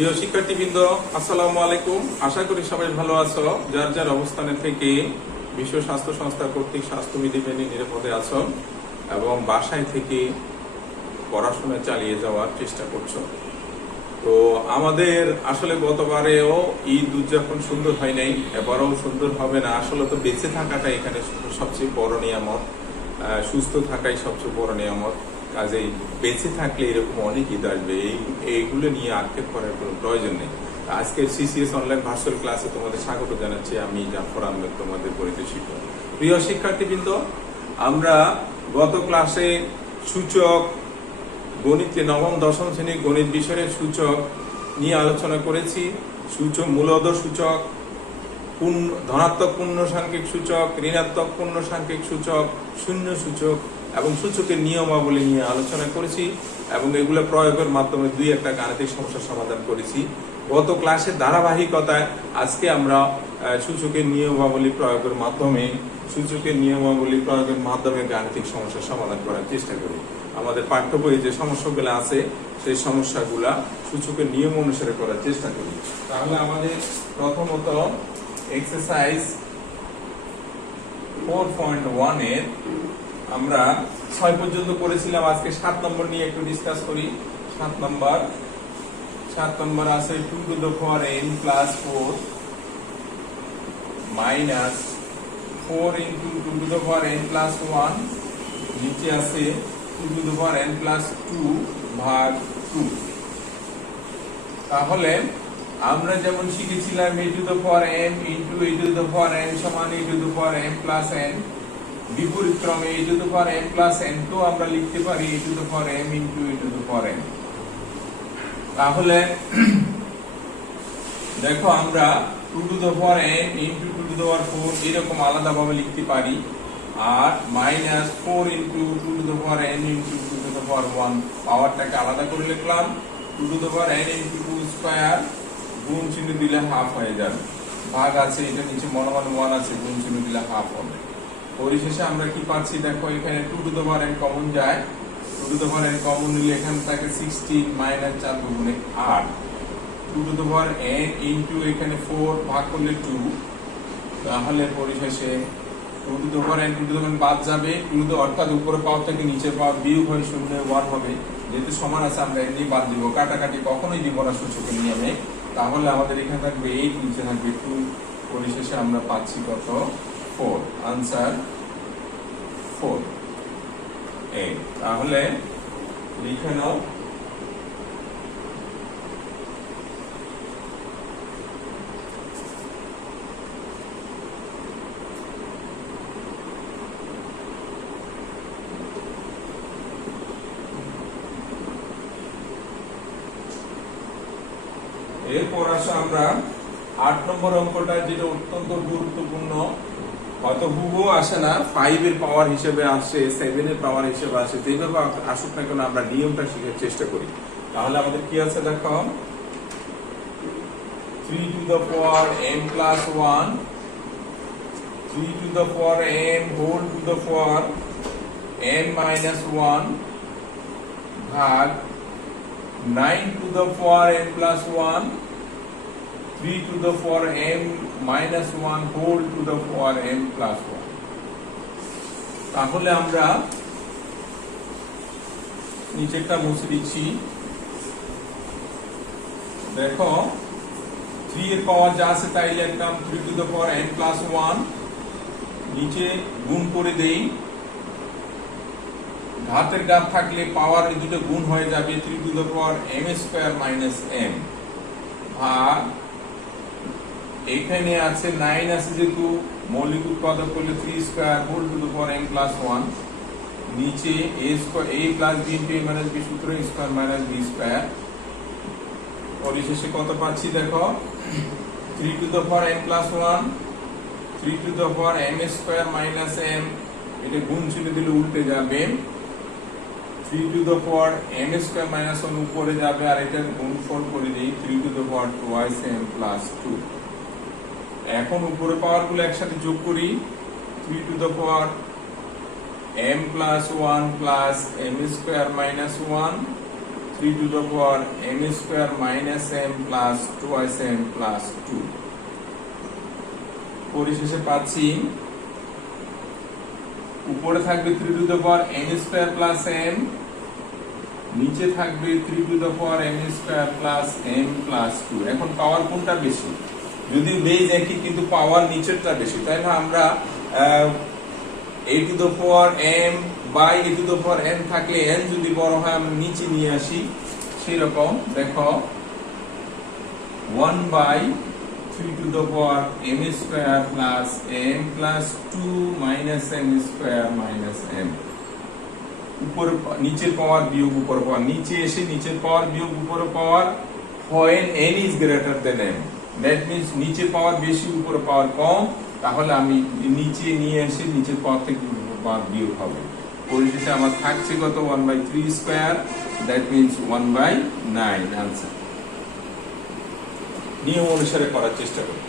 প্রিয় শিক্ষার্থীবৃন্দ, আসসালামু আলাইকুম। আশা করি সবাই ভালো আছো। যার যার অবস্থানে থেকে বিশ্ব স্বাস্থ্য সংস্থা কর্তৃক স্বাস্থ্যবিধি মেনে নিরাপদে আছো এবং বাসায় থেকে পড়াশোনা চালিয়ে যাওয়ার চেষ্টা করছো। তো আমাদের আসলে গতবারেও ঈদ উদযাপন সুন্দর হয় নাই, এবারও সুন্দর হবে না। আসলে তো বেঁচে থাকাটা এখানে সবচেয়ে বড় নিয়ামত, সুস্থ থাকাই সবচেয়ে বড় নিয়ামত। কাজেই বেঁচে থাকলে এরকম অনেক ঈদ আসবে, এইগুলো নিয়ে আক্ষেপ করার কোনো প্রয়োজন নেই। আজকের সিসিএস অনলাইন ভার্চুয়াল ক্লাসে তোমাদের স্বাগত জানাচ্ছি। আমি জাফর আহমেদ, তোমাদের গণিত শিক্ষক। প্রিয় শিক্ষার্থীবৃন্দ, আমরা গত ক্লাসে সূচক, গণিতে নবম দশম শ্রেণীর গণিত বিষয়ের সূচক নিয়ে আলোচনা করেছি। সূচক মূলদ সূচক, ধনাত্মক পূর্ণ সাংখ্যিক সূচক, ঋণাত্মক পূর্ণ সাংখ্যিক সূচক, শূন্য সূচক এবং সূচকের নিয়মাবলী নিয়ে আলোচনা করেছি এবং এগুলো প্রয়োগের মাধ্যমে দুই একটা গাণিতিক সমস্যার সমাধান করেছি। গত ক্লাসের ধারাবাহিকতায় আজকে আমরা সূচকের নিয়মাবলী প্রয়োগের মাধ্যমে গাণিতিক সমস্যার সমাধান করার চেষ্টা করি। আমাদের পাঠ্য বইয়ে যে সমস্যাগুলো আছে সেই সমস্যাগুলা সূচকের নিয়ম অনুসারে করার চেষ্টা করি। তাহলে আমাদের প্রথমত এক্সারসাইজ 4.1 এর আমরা 6 পর্যন্ত করেছিলাম। আজকে 7 নম্বর নিয়ে একটু ডিসকাস করি। 7 নম্বর আছে 2 to the power n plus 4 minus 4 into 2 to the power n plus 1, নিচে আছে 2 to the power n plus 2 ভাগ 2। তাহলে আমরা যেমন শিখেছিলাম a to the power m into a to the power n সমান a to the power m plus n, বিপরীত ক্রমে a to the power m plus n তো আমরা লিখতে পারি a to the power m into a to the power n। তাহলে দেখো আমরা 2 to the power n into 2 to the power 4 এরকম আলাদা ভাবে লিখতে পারি, আর minus 4 into 2 to the power n into 2 to the power 1 পাওয়ারটাকে আলাদা করে লিখলাম। 2 to the power n into 2 square, গুণ চিহ্ন দিলে হাফ হয়ে যাবে, ভাগ আছে এটা নিচে মনে 1 আছে, গুণ চিহ্ন দিলে হাফ হবে। পরিশেষে আমরা কি পাচ্ছি দেখো, এখানে 2 to the power n common যায়, 2 to the power n common নিলে এখানে থাকে 16 মাইনাস 4 গুণে 8, 2 to the power n into এখানে 4 ভাগ করলে 2, তাহলে পরিশেষে 2 to the power n 2 to the power n বাদ যাবে, 2 to অর্থাৎ উপরে পাওয়ার থেকে নিচের পাওয়ার বিয়োগ হয় 0 1 হবে, যেহেতু সমান আছে আমরা এমনি বাদ দিব, কাটাকাটি কখনোই দিব না সূচকের নিয়মে। তাহলে আমাদের এখানে থাকবে 8, নিচে থাকবে 2, পরিশেষে আমরা পাচ্ছি কত 4, आंसर 4 এ। তাহলে লিখে নাও এরপর আসা আমরা 8 নম্বর অঙ্কটা, যেটা অত্যন্ত গুরুত্বপূর্ণ। হয়তো হুবহু আসে না, 5 এর পাওয়ার হিসেবে আসে, 7 এর পাওয়ার হিসেবে আসে, যেভাবে আসুক না কেন আমরা নিয়মটা শিখার চেষ্টা করি। তাহলে আমাদের কি আছে দেখো, 3 to the power m plus 1, 3 to the power m whole to the power m minus 1 ভাগ 9 to the power m plus 1, 3 to the power m minus 1 whole to the power m plus 1। তাহলে আমরা নিচেরটা মুছে দিচ্ছি। দেখো 3 এর পাওয়ার যা আছে তাই লিখলাম, 3 to the power n plus 1, নিচে গুণ করে দেই, ঘাতের ঘাত থাকলে পাওয়ার দুটো গুণ হয়ে যাবে, 3 to the power m square minus m ভাগ, এখানে আছে 9 আছে যেহেতু মৌলিক উৎপাদক করলে 3 square whole to the power n plus 1, নিচে a square a plus b into a minus b সূত্র স্কয়ার মাইনাস b স্কয়ার। পরিশেষে কত পাচ্ছি দেখো, 3 to the power n plus 1, 3 to the power m square minus m, এটা গুণ চিহ্ন দিলে উল্টে যাবে, 3 to the power m square minus 1 উপরে যাবে, আর এটা গুণফল করে দেই 3 to the power twice m plus 2। এখন উপরে পাওয়ার গুলো একসাথে যোগ করি, 3 to the power m plus 1 plus m square minus 1, 3 to the power m square minus m plus 2m plus 2। পরিশেষে পাচ্ছি উপরে থাকবে 3 to the power n square plus m, নিচে থাকবে 3 to the power m square plus m plus 2। এখন পাওয়ার কোনটা বেশি? যদি বেজ একই কিন্তু পাওয়ার নিচেরটা বেশি, তাই না? আমরা a to the power m by a to the power n থাকলে n যদি বড় হয় আমরা নিচে নিয়ে আসি, সেই রকম দেখো 1 by 3 to the power m square plus m plus 2 minus m square minus m। উপর নিচের পাওয়ার বিয়োগ উপর পাওয়ার, নিচে এসে নিচের পাওয়ার বিয়োগ উপর পাওয়ার when n is greater than m, that means নিচের পাওয়ার বেশি উপর পাওয়ার কম, তাহলে আমি নিচে নিয়ে এসে নিচের পাওয়ার থেকে উপর পাওয়ার বিয়োগ হবে। পরিশেষে আমার থাকছে কত? 1/3 স্কয়ার, that means 1/9 आंसर। নিয়ম অনুসারে করার চেষ্টা করব।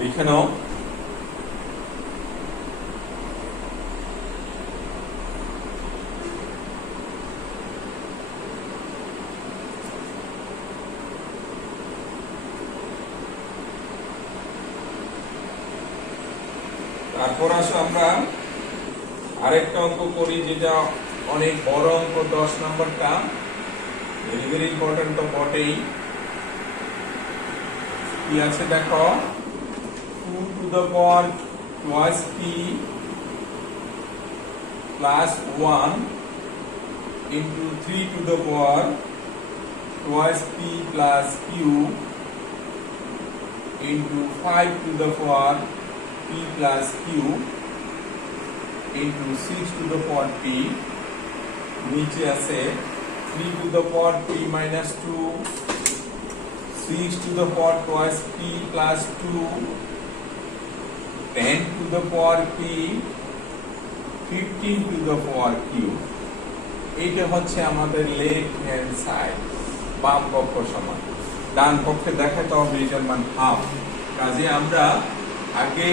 লিখে নাও। তারপর আসো আমরা আরেকটা অঙ্ক করি, যেটা অনেক বড় অঙ্ক, 10 নম্বরটা ভেরি ভেরি ইম্পর্টেন্ট তো বটেই। কি আছে দেখো, 2 to the power twice p plus 1 into 3 to the power twice p plus q into 5 to the power p plus q into 6 to the power p। নিচে আছে 3 to the power p minus 2, 6 to the power twice p plus 2, 10 to the power p, 15 to the power q। এইটা হচ্ছে আমাদের left hand side, বাম পক্ষ সমান। ডান পক্ষে দেখাতে হবে এটার মান হাফ। কাজে আমরা আগে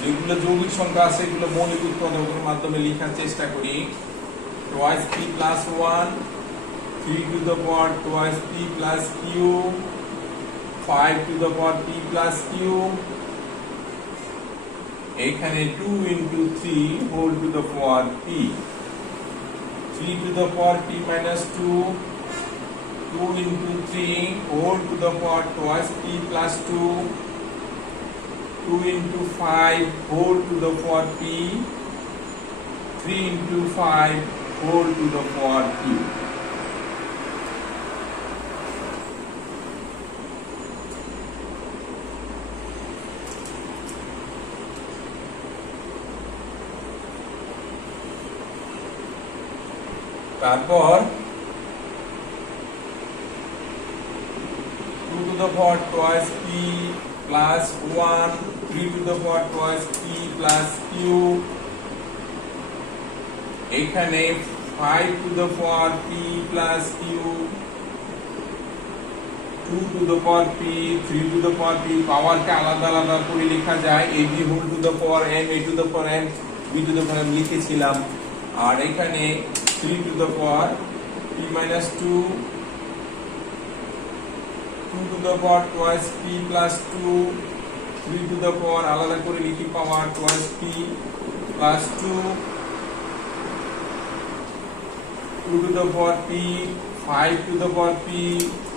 যেগুলো যৌগিক সংখ্যা আছে এগুলো মৌলিক উৎপাদকের মাধ্যমে লেখার চেষ্টা করি। twice p plus 1, 3 to the power twice p plus q, 5 to the power p plus q, এখানে 2 into 3 whole to the power p, 3 to the power p minus 2, 2 into 3 whole to the power twice p plus 2, 2 into 5 whole to the power p, 3 into 5 whole to the power q। তারপর 2 to the power twice p plus 1, 3 to the power twice p plus q, এখানে 5 to the power p plus q, 2 to the power p, 3 to the power p। পাওয়ারকে আলাদা আলাদা করে লেখা যায়, ab whole to the power m, a to the power m, b to the power m লিখেছিলাম। আর এখানে 3 to the power p minus 2, 2 to the power twice p plus 2, 3 to the power আলাদা করে লিখি পাওয়ার twice p plus 2, 2 to the power p, 5 to the power p,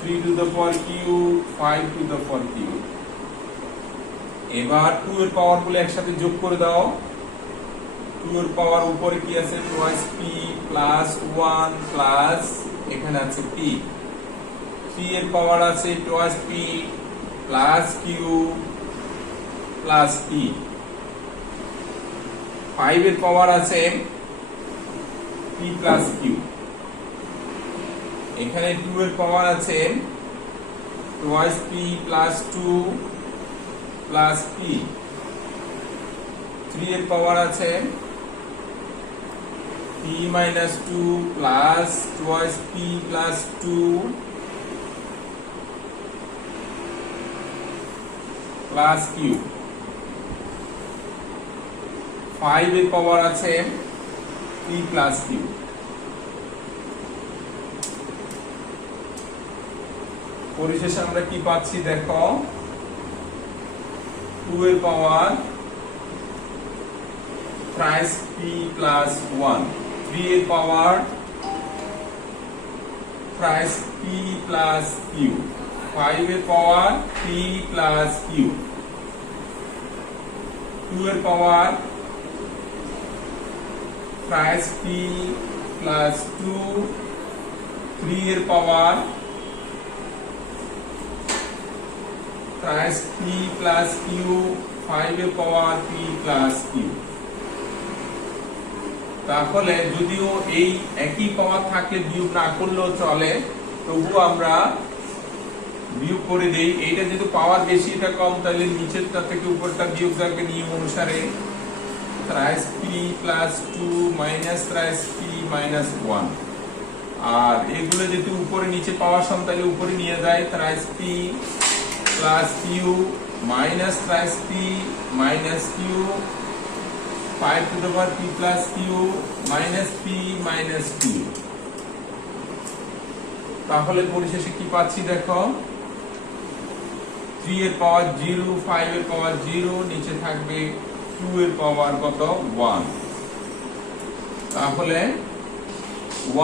3 to the power q, 5 to the power q। এবার 2 এর পাওয়ার গুলো একসাথে যোগ করে দাও। 2 এর পাওয়ার উপরে কি আছে? twice p plus 1 plus এখানে আছে p। 3 এর পাওয়ার আছে twice p plus q plus p। 5 এর পাওয়ার আছে p plus q। এখানে 2 এর পাওয়ার আছে twice p plus 2 plus p। 3 এর পাওয়ার আছে p minus 2 plus twice p plus 2 plus q। 5 এর পাওয়ার আছে p প্লাস q। পরিশেষে আমরা কি পাচ্ছি দেখো, 2 এর পাওয়ার thrice p প্লাস 1, 3 এর পাওয়ার thrice p প্লাস q, 5 এর পাওয়ার p প্লাস q, 2 এর পাওয়ার thrice p প্লাস 2, 3 এর পাওয়ার thrice p প্লাস q, 5 এর পাওয়ার p প্লাস q। তাহলে যদিও এই একই পাওয়ার থাকলে বিয়োগ না করলেও চলে, তবুও আমরা বিয়োগ করে দেই। এইটা যেহেতু পাওয়ার বেশি এটা কম, তাহলে নিচেরটা থেকে উপরটা বিয়োগ থাকবে নিয়ম অনুসারে। thrice p plus 2 minus thrice p minus 1। আর এগুলো যেহেতু উপরে নিচে পাওয়ার সম, তাহলে উপরে নিয়ে যায়। thrice p plus q minus thrice p minus q, 5 to the power p plus q minus p minus q। তাহলে পরিশেষে কি পাচ্ছি দেখো, 3 এর পাওয়ার 0, 5 এর পাওয়ার 0, নিচে থাকবে 2 এর পাওয়ার কত 1। তাহলে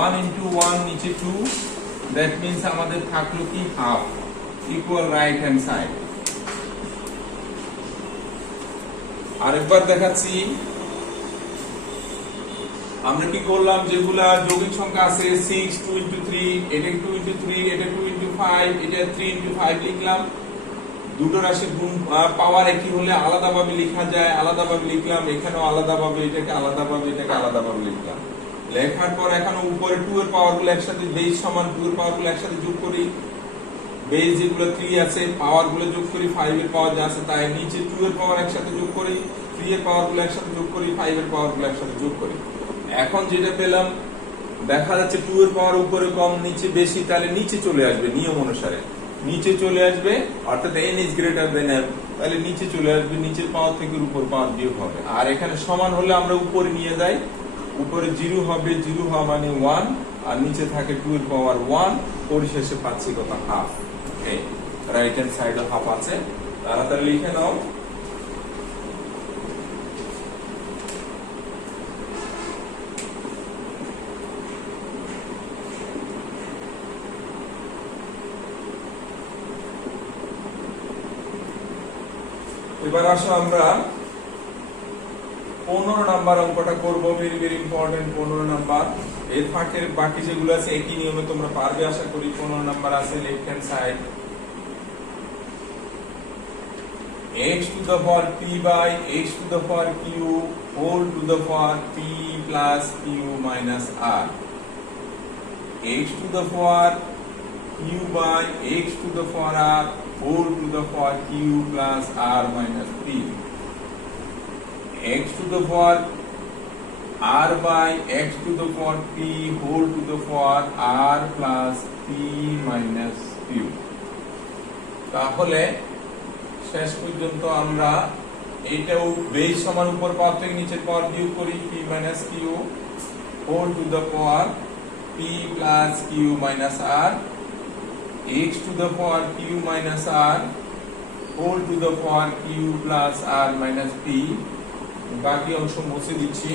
1 into 1 নিচে 2, দ্যাট মিন্স আমাদের থাকলো কি half, equal right hand side. আরেকবার দেখাচ্ছি, আমরা কি করলাম, যেগুলা যৌগিক সংখ্যা আছে 6, 2 into 3, এটা 2 into 3, এটা 2 into 5, এটা 3 into 5 লিখলাম। দুটো রাশির গুণ পাওয়ার একই হলে আলাদাভাবে লেখা যায়, আলাদাভাবে লিখলাম। এখানেও আলাদাভাবে, এটাকে আলাদাভাবে, এটাকে আলাদাভাবে লিখলাম। লেখার পর এখন উপরে 2 এর পাওয়ার গুলো একসাথে, বেস সমান 2 এর পাওয়ার গুলো একসাথে যোগ করি। বেস যেগুলো 3 আছে পাওয়ার গুলো যোগ করি, 5 এর পাওয়ার যা আছে তাই। নিচে 2 এর পাওয়ার একসাথে যোগ করি, 3 এর পাওয়ার গুলো একসাথে যোগ করি, 5 এর পাওয়ার গুলো একসাথে যোগ করি। এখন যেটা পেলাম, দেখা যাচ্ছে 2 এর পাওয়ার উপরে কম নিচে বেশি, তাহলে নিচে চলে আসবে নিয়ম অনুসারে, নিচে চলে আসবে। অর্থাৎ n is greater than m, তাহলে নিচে চলে আসবে, নিচের পাওয়ার থেকে উপর পাওয়ার বিয়োগ হবে। আর এখানে সমান হলে আমরা উপরে নিয়ে যাই, উপরে 0 হবে, 0 হওয়া মানে 1, আর নিচে থাকে 2 এর পাওয়ার 1। পরিশেষে পাচ্ছি কত, হাফ। এই রাইট হ্যান্ড সাইডে হাফ আছে, তাড়াতাড়ি লিখে নাও। এবার আসো আমরা 15 নাম্বার অঙ্কটা করব, ভেরি ভেরি ইম্পর্টেন্ট 15 নাম্বার। এর ফাঁকের বাকি যেগুলো আছে একই নিয়মে তোমরা পারবে আশা করি। 15 নাম্বার আছে left hand side, x to the power p by x to the power q whole to the power p plus q minus r, x to the power q by x to the power r whole to the power q plus r minus p, x to the power r by x to the power p whole to the power r plus p minus q। তাহলে শেষ পর্যন্ত আমরা এইটাও base সমান উপর পাওয়ার থেকে নিচের পাওয়ার বিয়োগ করি, p minus q whole to the power p plus q minus r, x to the power q minus r whole to the power q plus r minus p। বাকি অংশ মুছে দিচ্ছি।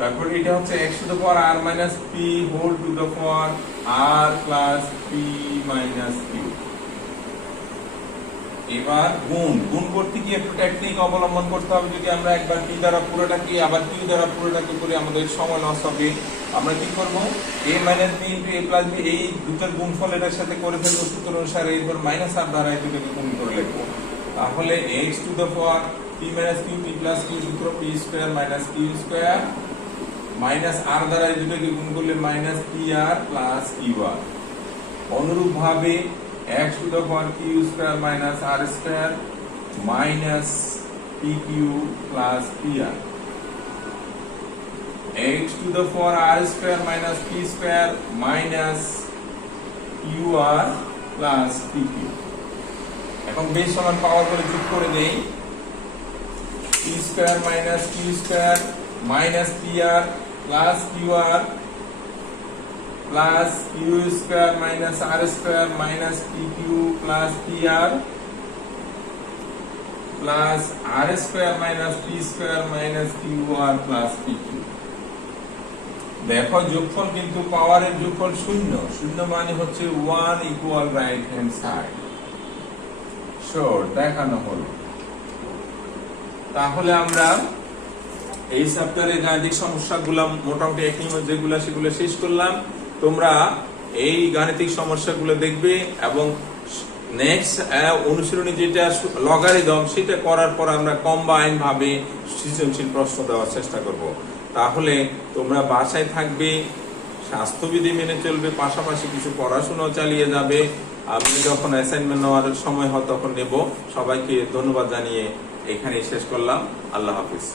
তারপর এটা হচ্ছে x to the power r minus p whole to the power r plus p minus q। এবার গুণ করতে গিয়ে একটু টেকনিক অবলম্বন করতে হবে। যদি আমরা একবার p দ্বারা পুরোটাকে আবার q দ্বারা পুরোটাকে করি, আমাদের সময় লস হবে। আমরা কি করব, a minus b into a plus b, এই দুটোর গুণফল এটার সাথে করে ফেলবো সূত্র অনুসারে। এরপর মাইনাস r দ্বারা এই দুটোকে গুণ করে লিখবো। তাহলে x to the power p minus q, p plus q সূত্র p square minus q square, minus r দ্বারা এই দুটোকে গুণ করলে মাইনাস pr plus qr। অনুরূপ ভাবে x to the power q square minus r square minus pq plus pr। x to the power r square minus p square minus qr plus pq। এখন base সমান পাওয়ার করে যোগ করে দেই, p square minus q square minus pr plus qr plus q square minus r square minus pq plus pr plus r square minus p square minus qr plus pq। দেখো যোগফল কিন্তু পাওয়ারের যোগফল শূন্য, শূন্য মানে হচ্ছে 1 ইকুয়াল রাইট হ্যান্ড সাইড। শোর দেখানো হলো। তাহলে আমরা এই চ্যাপ্টারের গাণিতিক সমস্যাগুলো মোটামুটি এক নিয়মে যেগুলো সেগুলো শেষ করলাম। তোমরা এই গাণিতিক সমস্যাগুলো দেখবে এবং নেক্সট অনুশীলনী যেটা লগারিদম সেটা করার পর আমরা কম্বাইন ভাবে সৃজনশীল প্রশ্ন দেওয়ার চেষ্টা করব। তাহলে তোমরা বাসায় থাকবে, স্বাস্থ্যবিধি মেনে চলবে, পাশাপাশি কিছু পড়াশোনাও চালিয়ে যাবে। আমি যখন অ্যাসাইনমেন্ট নেওয়ার সময় হয় তখন নেব। সবাইকে ধন্যবাদ জানিয়ে এখানেই শেষ করলাম। আল্লাহ হাফিজ।